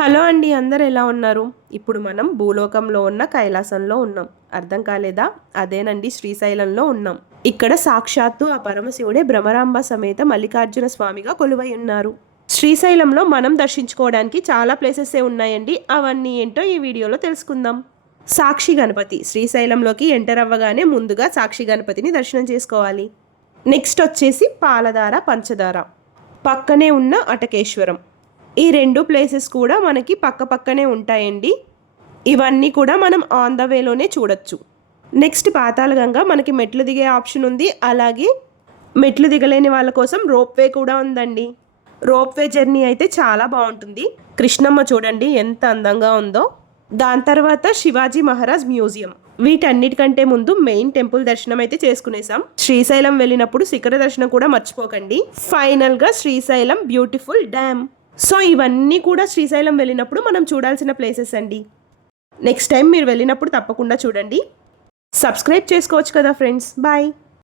Hello అండి, అందరు ఎలా ఉన్నారు? ఇప్పుడు మనం భూలోకంలో ఉన్న కైలాసంలో ఉన్నాం. అర్థం కాలేదా? అదేనండి, శ్రీశైలంలో ఉన్నాం. ఇక్కడ సాక్షాత్తు ఆ పరమశివుడే భ్రమరాంబ సమేత మల్లికార్జున స్వామిగా కొలువై ఉన్నారు. శ్రీశైలంలో మనం దర్శించుకోవడానికి చాలా ప్లేసెసే ఉన్నాయండి. అవన్నీ ఏంటో ఈ వీడియోలో తెలుసుకుందాం. సాక్షి గణపతి. శ్రీశైలంలోకి ఎంటర్ అవ్వగానే ముందుగా సాక్షి గణపతిని దర్శనం చేసుకోవాలి. నెక్స్ట్ వచ్చేసి పాలధార, పంచదార. పక్కనే ఉన్న అటకేశ్వరం. ఈ రెండు ప్లేసెస్ కూడా మనకి పక్క పక్కనే ఉంటాయండి. ఇవన్నీ కూడా మనం ఆన్ ద వేలోనే చూడొచ్చు. నెక్స్ట్ పాతాళగంగ. మనకి మెట్లు దిగే ఆప్షన్ ఉంది. అలాగే మెట్లు దిగలేని వాళ్ళ కోసం రోప్వే కూడా ఉందండి. రోప్వే జర్నీ అయితే చాలా బాగుంటుంది. కృష్ణమ్మ చూడండి ఎంత అందంగా ఉందో. దాని తర్వాత శివాజీ మహారాజ్ మ్యూజియం. వీటన్నిటికంటే ముందు మెయిన్ టెంపుల్ దర్శనం అయితే చేసుకునేసాం. శ్రీశైలం వెళ్ళినప్పుడు శిఖర దర్శనం కూడా మర్చిపోకండి. ఫైనల్గా శ్రీశైలం బ్యూటిఫుల్ డ్యామ్. సో ఇవన్నీ కూడా శ్రీశైలం వెళ్ళినప్పుడు మనం చూడాల్సిన ప్లేసెస్ అండి. నెక్స్ట్ టైం మీరు వెళ్ళినప్పుడు తప్పకుండా చూడండి. సబ్స్క్రైబ్ చేసుకోవచ్చు కదా ఫ్రెండ్స్. బాయ్.